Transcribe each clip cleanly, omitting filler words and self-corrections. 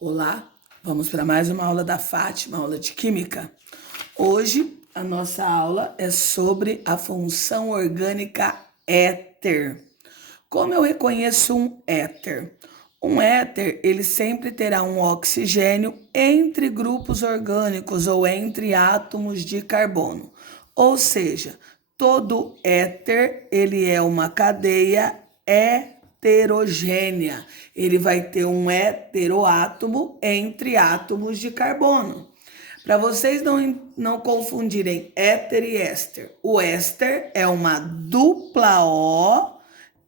Olá, vamos para mais uma aula da Fátima, aula de Química. Hoje a nossa aula é sobre a função orgânica éter. Como eu reconheço um éter? Um éter, ele sempre terá um oxigênio entre grupos orgânicos ou entre átomos de carbono. Ou seja, todo éter, ele é uma cadeia heterogênea. Ele vai ter um heteroátomo entre átomos de carbono. Para vocês não confundirem éter e éster, o éster é uma dupla O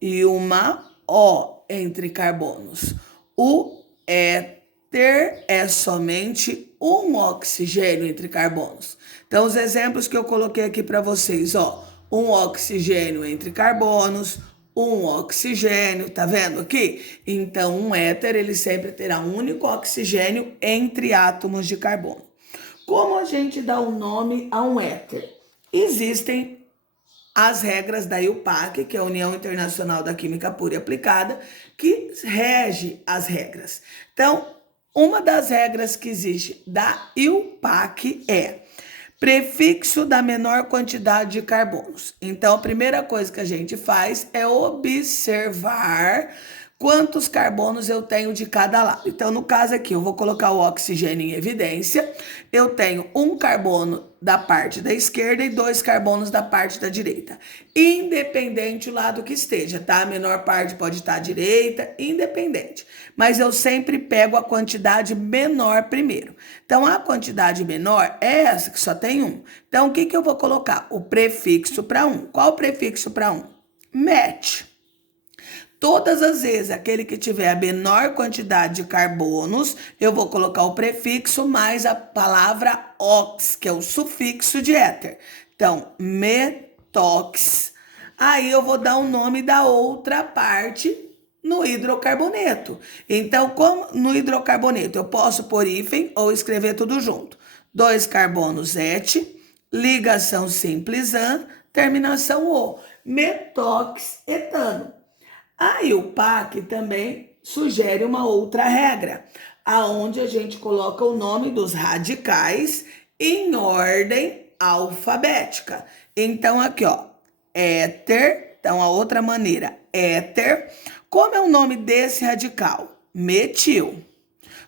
e uma O entre carbonos. O éter é somente um oxigênio entre carbonos. Então, os exemplos que eu coloquei aqui para vocês, ó, um oxigênio entre carbonos, um oxigênio, tá vendo aqui? Então, um éter, ele sempre terá um único oxigênio entre átomos de carbono. Como a gente dá um nome a um éter? Existem as regras da IUPAC, que é a União Internacional da Química Pura e Aplicada, que rege as regras. Então, uma das regras que existe da IUPAC é prefixo da menor quantidade de carbonos. Então, a primeira coisa que a gente faz é observar quantos carbonos eu tenho de cada lado. Então, no caso aqui, eu vou colocar o oxigênio em evidência. Eu tenho um carbono da parte da esquerda e 2 carbonos da parte da direita. Independente do lado que esteja, tá? A menor parte pode estar à direita, independente. Mas eu sempre pego a quantidade menor primeiro. Então, a quantidade menor é essa, que só tem um. Então, o que eu vou colocar? O prefixo para 1. Qual o prefixo para 1? Met. Todas as vezes, aquele que tiver a menor quantidade de carbonos, eu vou colocar o prefixo mais a palavra ox, que é o sufixo de éter. Então, metox. Aí eu vou dar o nome da outra parte no hidrocarboneto. Então, como no hidrocarboneto, eu posso pôr hífen ou escrever tudo junto. 2 carbonos et, ligação simples an, terminação o, metoxetano. A IUPAC também sugere uma outra regra, aonde a gente coloca o nome dos radicais em ordem alfabética. Então, aqui, ó, éter, então a outra maneira, éter. Como é o nome desse radical? Metil.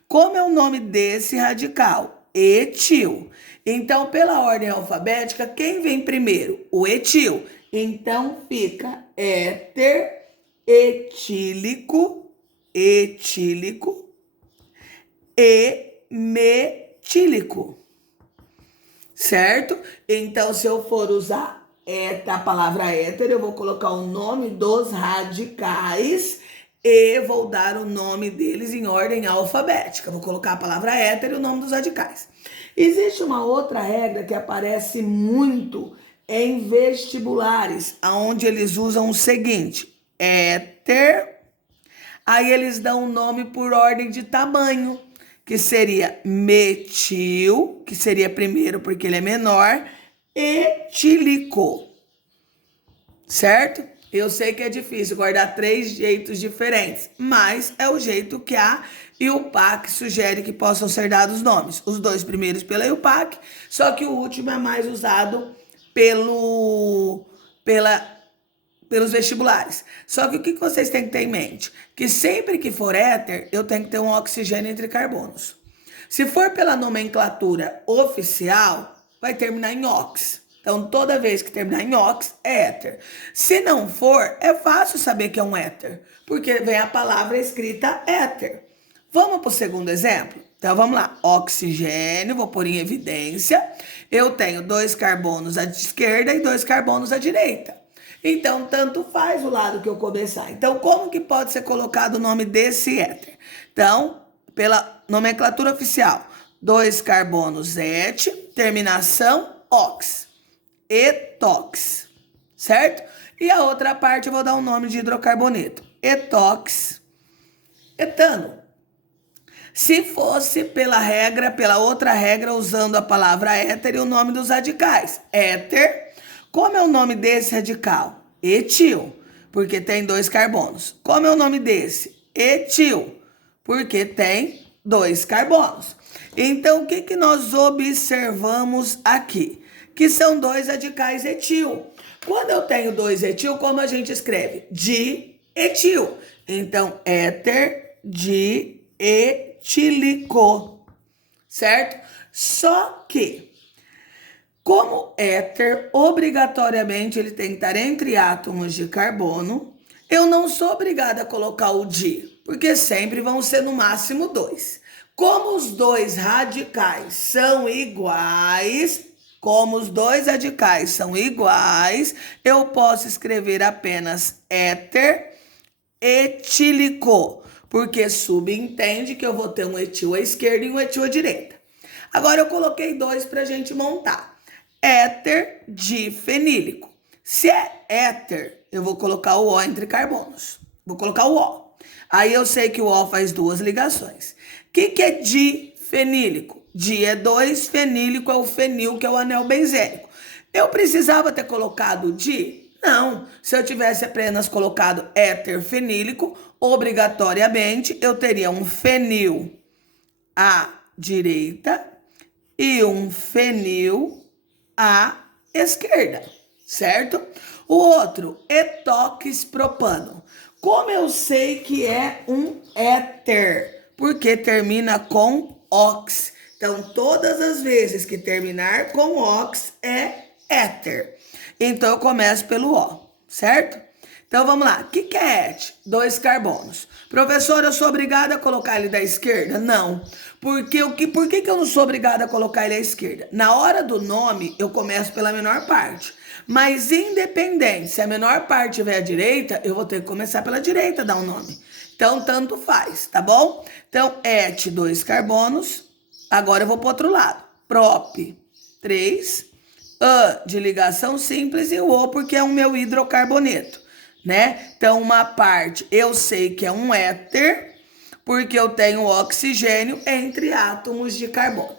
Como é o nome desse radical? Etil. Então, pela ordem alfabética, quem vem primeiro? O etil. Então, fica éter etílico e metílico, certo? Então, se eu for usar a palavra éter, eu vou colocar o nome dos radicais e vou dar o nome deles em ordem alfabética. Vou colocar a palavra éter e o nome dos radicais. Existe uma outra regra que aparece muito em vestibulares, onde eles usam o seguinte: éter, aí eles dão um nome por ordem de tamanho, que seria metil, que seria primeiro porque ele é menor, etílico, certo? Eu sei que é difícil guardar 3 jeitos diferentes, mas é o jeito que a IUPAC sugere que possam ser dados nomes. Os 2 primeiros pela IUPAC, só que o último é mais usado pelos vestibulares. Só que o que vocês têm que ter em mente? Que sempre que for éter, eu tenho que ter um oxigênio entre carbonos. Se for pela nomenclatura oficial, vai terminar em ox. Então, toda vez que terminar em ox, é éter. Se não for, é fácil saber que é um éter, porque vem a palavra escrita éter. Vamos para o segundo exemplo? Então, vamos lá. Oxigênio, vou pôr em evidência. Eu tenho 2 carbonos à esquerda e 2 carbonos à direita. Então, tanto faz o lado que eu começar. Então, como que pode ser colocado o nome desse éter? Então, pela nomenclatura oficial, 2 carbonos et, terminação ox, etox, certo? E a outra parte eu vou dar um nome de hidrocarboneto, etox, etano. Se fosse pela outra regra, usando a palavra éter e o nome dos radicais, éter. Como é o nome desse radical? Etil, porque tem 2 carbonos. Como é o nome desse? Etil, porque tem 2 carbonos. Então, o que que nós observamos aqui? Que são 2 radicais etil. Quando eu tenho 2 etil, como a gente escreve? Dietil. Então, éter dietílico, certo? Só que, como éter, obrigatoriamente ele tem que estar entre átomos de carbono, eu não sou obrigada a colocar o di, porque sempre vão ser no máximo 2. Como os 2 radicais são iguais, eu posso escrever apenas éter etílico, porque subentende que eu vou ter um etil à esquerda e um etil à direita. Agora eu coloquei 2 para a gente montar. Éter difenílico. Se é éter, eu vou colocar o O entre carbonos. Vou colocar o O. Aí eu sei que o O faz 2 ligações. O que é difenílico? Di é 2, fenílico é o fenil, que é o anel benzênico. Eu precisava ter colocado di? Não. Se eu tivesse apenas colocado éter fenílico, obrigatoriamente eu teria um fenil à direita e um fenil à esquerda, certo? O outro, etoxpropano. Como eu sei que é um éter? Porque termina com ox. Então, todas as vezes que terminar com ox é éter. Então, eu começo pelo O, certo? Então, vamos lá. O que é et? 2 carbonos. Professora, eu sou obrigada a colocar ele da esquerda? Não. Por que eu não sou obrigada a colocar ele à esquerda? Na hora do nome, eu começo pela menor parte. Mas independente, se a menor parte estiver à direita, eu vou ter que começar pela direita, dar um nome. Então, tanto faz, tá bom? Então, et, 2 carbonos. Agora eu vou para o outro lado. Prop, 3. A de ligação simples e o O porque é o meu hidrocarboneto, né? Então, uma parte eu sei que é um éter, porque eu tenho oxigênio entre átomos de carbono.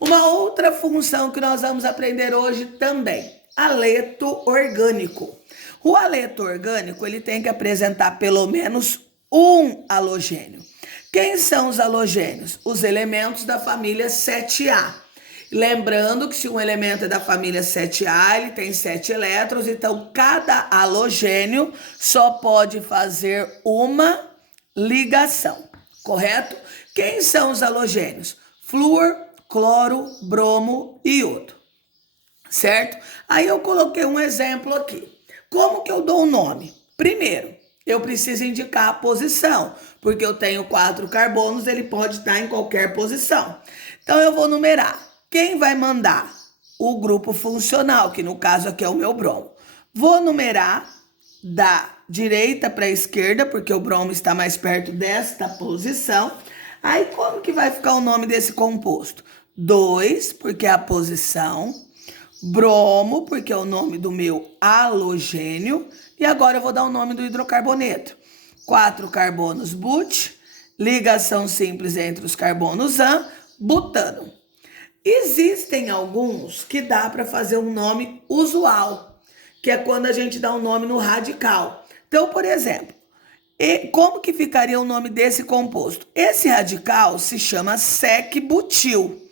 Uma outra função que nós vamos aprender hoje também, aleto orgânico. O aleto orgânico, ele tem que apresentar pelo menos um halogênio. Quem são os halogênios? Os elementos da família 7A. Lembrando que se um elemento é da família 7A, ele tem 7 elétrons, então cada halogênio só pode fazer uma ligação, correto? Quem são os halogênios? Flúor, cloro, bromo e iodo, certo? Aí eu coloquei um exemplo aqui. Como que eu dou um nome? Primeiro, eu preciso indicar a posição, porque eu tenho 4 carbonos, ele pode estar em qualquer posição. Então eu vou numerar. Quem vai mandar? O grupo funcional, que no caso aqui é o meu bromo. Vou numerar da direita para a esquerda, porque o bromo está mais perto desta posição. Aí como que vai ficar o nome desse composto? 2, porque é a posição. Bromo, porque é o nome do meu halogênio. E agora eu vou dar o nome do hidrocarboneto. 4 carbonos but, ligação simples entre os carbonos an, butano. Existem alguns que dá para fazer um nome usual, que é quando a gente dá um nome no radical. Então, por exemplo, como que ficaria o nome desse composto? Esse radical se chama sec-butil,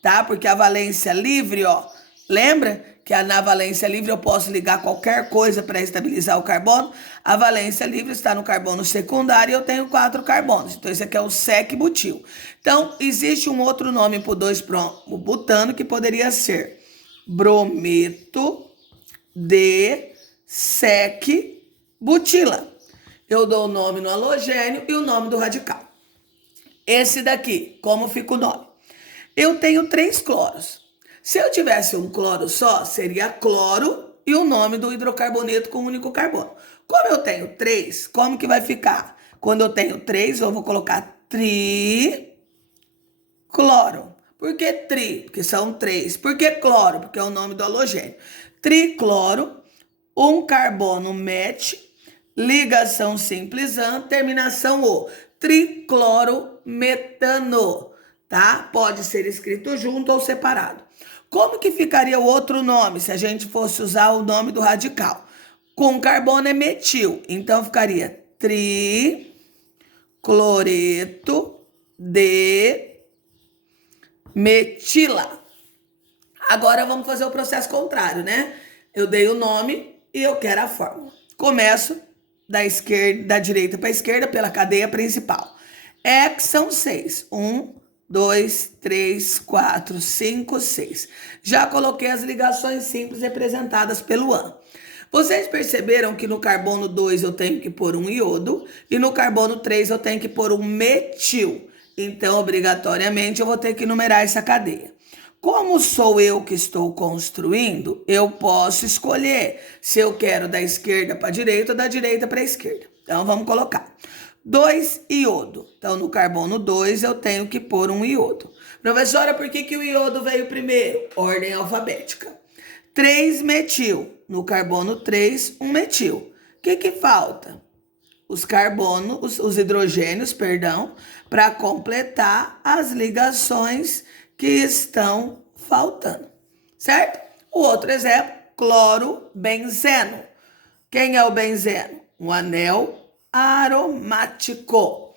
tá? Porque a valência livre, ó, lembra que na valência livre eu posso ligar qualquer coisa para estabilizar o carbono? A valência livre está no carbono secundário e eu tenho 4 carbonos. Então, esse aqui é o sec-butil. Então, existe um outro nome para o 2-butano que poderia ser brometo de sec-butila. Eu dou o nome no halogênio e o nome do radical. Esse daqui, como fica o nome? Eu tenho 3 cloros. Se eu tivesse um cloro só, seria cloro e o nome do hidrocarboneto com um único carbono. Como eu tenho 3, como que vai ficar? Quando eu tenho 3, eu vou colocar tricloro. Por que tri? Porque são 3. Por que cloro? Porque é o nome do halogênio. Tricloro, um carbono met, ligação simples an, terminação o. Triclorometano, tá? Pode ser escrito junto ou separado. Como que ficaria o outro nome se a gente fosse usar o nome do radical? Com carbono é metil, então ficaria tricloreto de metila. Agora vamos fazer o processo contrário, né? Eu dei o nome e eu quero a fórmula. Começo da direita para a esquerda pela cadeia principal. É que são 6. 1, 2, 3, 4, 5, 6. Já coloquei as ligações simples representadas pelo AN. Vocês perceberam que no carbono 2 eu tenho que pôr um iodo e no carbono 3 eu tenho que pôr um metil. Então, obrigatoriamente, eu vou ter que numerar essa cadeia. Como sou eu que estou construindo, eu posso escolher se eu quero da esquerda para a direita ou da direita para a esquerda. Então, vamos colocar 2 iodo. Então, no carbono 2, eu tenho que pôr um iodo. Professora, por que o iodo veio primeiro? Ordem alfabética. 3 metil. No carbono 3, um metil. O que falta? Os hidrogênios, perdão, para completar as ligações que estão faltando, certo? O outro exemplo, cloro-benzeno. Quem é o benzeno? Um anel aromático.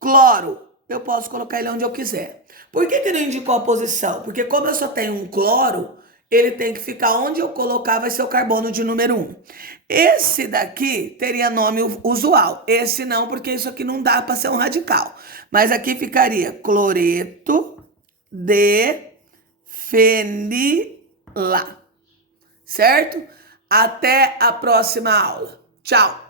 Cloro, eu posso colocar ele onde eu quiser. Por que não indicou a posição? Porque como eu só tenho um cloro, ele tem que ficar onde eu colocar, vai ser o carbono de número 1. Esse daqui teria nome usual. Esse não, porque isso aqui não dá para ser um radical. Mas aqui ficaria cloreto de fenila. Certo? Até a próxima aula. Tchau!